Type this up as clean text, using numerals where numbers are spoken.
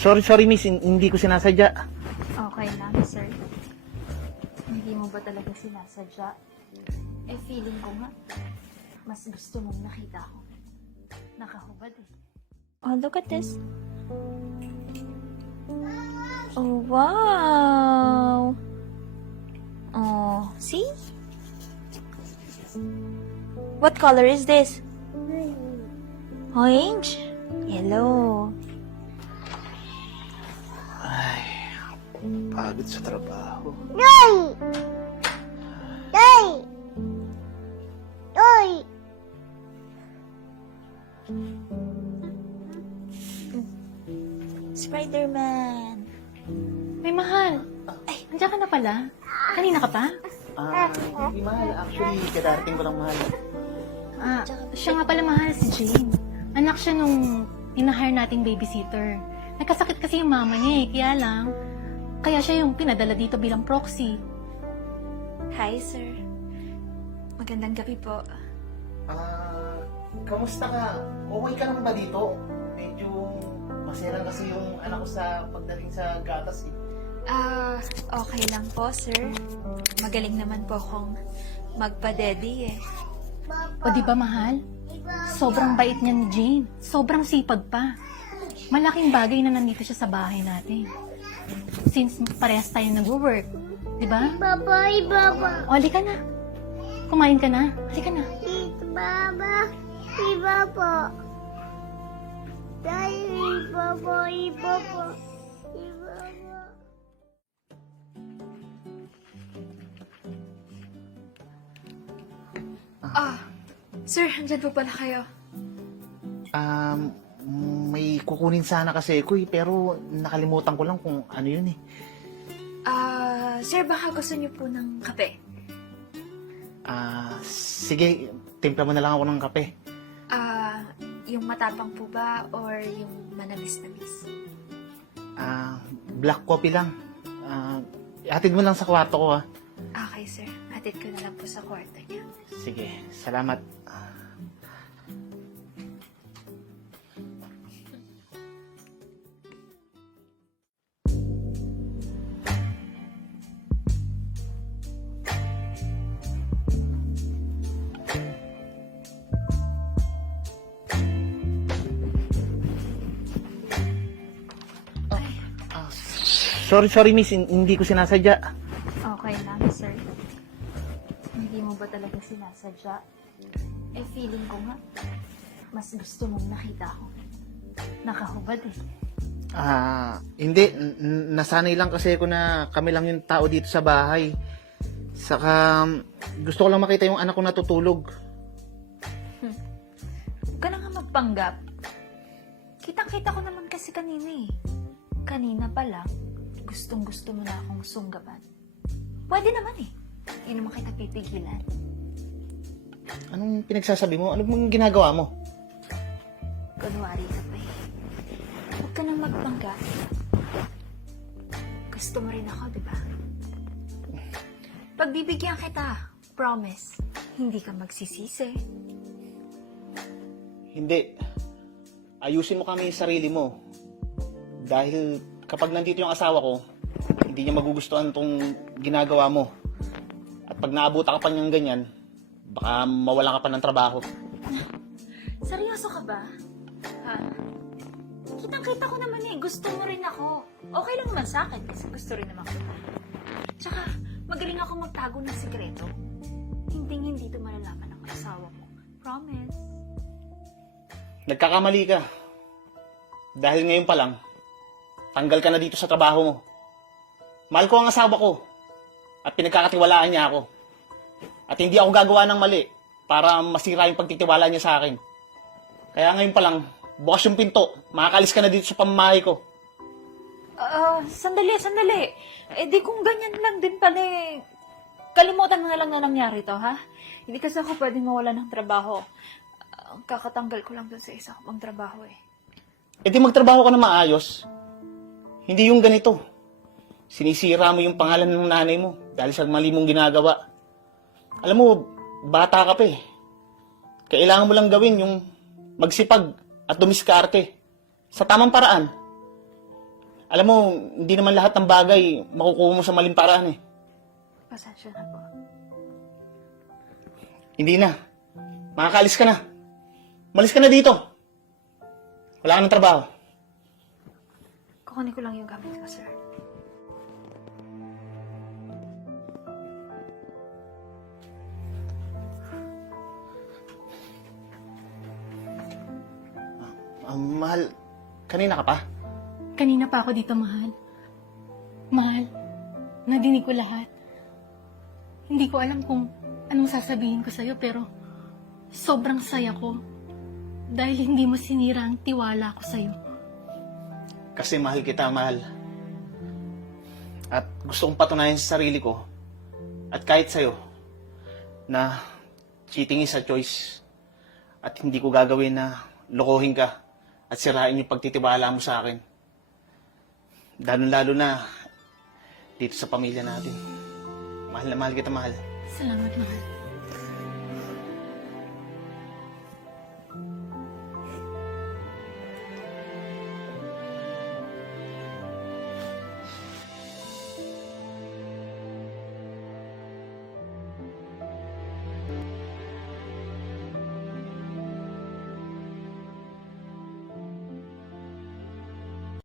Sorry miss, hindi ko sinasadya. Okay lang, sir. Hindi mo ba talaga sinasadya? Eh, feeling ko nga, mas gusto mong nakita ko. Nakahubad eh. Oh, look at this. Oh, wow! Oh, see? What color is this? Orange? Yellow. Ay, pagod sa trabaho. Nay! Nay! Nay! Spider-Man. May mahal. Ay, nandiyan ka na pala. Kanina ka pa? Hindi mahal. Actually, kadarating ko lang mahal. Siya nga pala mahal si Jane. Anak siya nung inahire nating babysitter. Nagkasakit kasi yung mama niya eh, kaya siya yung pinadala dito bilang proxy. Hi, sir. Magandang gabi po. Kamusta ka? Okay ka naman ba dito? Medyo masira kasi yung anak ko sa pagdating sa gatas eh. Okay lang po, sir. Magaling naman po akong magpa-daddy eh. O di ba mahal? Sobrang bait niya ni Jane. Sobrang sipag pa. Malaking bagay na nandito siya sa bahay natin. Since parehas tayo nag-work. Di ba? Baba, Baba. O, halika na. Kumain ka na. Halika na. Baba. Iba po. Dahil iba po. Iba po. Iba po. Sir, andyan po pala kayo. May kukunin sana kasi ako eh, pero nakalimutan ko lang kung ano yun eh. Sir, baka gusto niyo po ng kape? Sige, timpla mo na lang ako ng kape. Yung matapang po ba or yung manamis-namis? Black coffee lang. Atid mo lang sa kwarto ko ah. Okay, sir. Hatid ko na lang po sa kwarto niya. Sige, salamat. Sorry miss, hindi ko sinasadya. Okay lang, sir. Hindi mo ba talaga sinasadya? Eh, feeling ko nga, mas gusto mong nakita ko. Nakahubad eh. Hindi. Nasanay lang kasi ako na kami lang yung tao dito sa bahay. Saka, gusto ko lang makita yung anak ko natutulog. Huwag ka na nga magpanggap. Kitang-kita ko naman kasi kanina eh. Kanina pa lang, gustong-gusto mo na akong sunggaban. Pwede naman eh. Hindi naman kita pipigilan. Anong pinagsasabi mo? Ano bang ginagawa mo? Kunwari ka pa eh. Huwag ka nang magpanggap. Gusto mo rin ako, di ba? Pagbibigyan kita, promise, hindi ka magsisisi. Hindi. Ayusin mo kami yung sarili mo. Dahil kapag nandito yung asawa ko, hindi niya magugustuhan tong ginagawa mo. At pag naabuta ka pa niyang ganyan, baka mawala ka pa ng trabaho. Seryoso ka ba? Ha? Kitang-kita ko naman eh, gusto mo rin ako. Okay lang naman sa akin kasi gusto rin naman kita. Tsaka, magaling ako magtago ng sikreto. Hindi ito malalaman ng asawa mo. Promise. Nagkakamali ka. Dahil ngayon pa lang, tanggal ka na dito sa trabaho mo. Mahal ko ang asawa ko. At pinagkakatiwalaan niya ako. At hindi ako gagawa ng mali para masira yung pagtitiwala niya sa akin. Kaya ngayon pa lang, bukas yung pinto. Makakalis ka na dito sa pamamahay ko. Sandali. Eh di kung ganyan lang din pala eh. Kalimutan mo na lang na nangyari to, ha? Hindi kasi ako pwedeng mawala ng trabaho. Kakatanggal ko lang dun sa isa kong trabaho eh. E di magtrabaho ka na maayos. Hindi yung ganito. Sinisira mo yung pangalan ng nanay mo dahil sa mali mong ginagawa. Alam mo, bata ka pa eh. Kailangan mo lang gawin yung magsipag at dumiskarte sa tamang paraan. Alam mo, hindi naman lahat ng bagay makukuha mo sa maling paraan eh. Pasensya na po. Hindi na. Makakaalis ka na. Malis ka na dito. Wala ka ng trabaho. Kukunin ko lang yung gamit ko, sir. Mahal, kanina ka pa? Kanina pa ako dito, mahal. Mahal, nadinig ko lahat. Hindi ko alam kung anong sasabihin ko sa'yo, pero sobrang saya ko dahil hindi mo sinira ang tiwala ko sa'yo. Kasi mahal kita, mahal. At gusto kong patunayan sa sarili ko, at kahit sa'yo, na cheating is a choice. At hindi ko gagawin na lokohin ka at sirain yung pagtitiwala mo sa akin. Lalo na dito sa pamilya natin. Mahal na mahal kita, mahal. Salamat, mahal.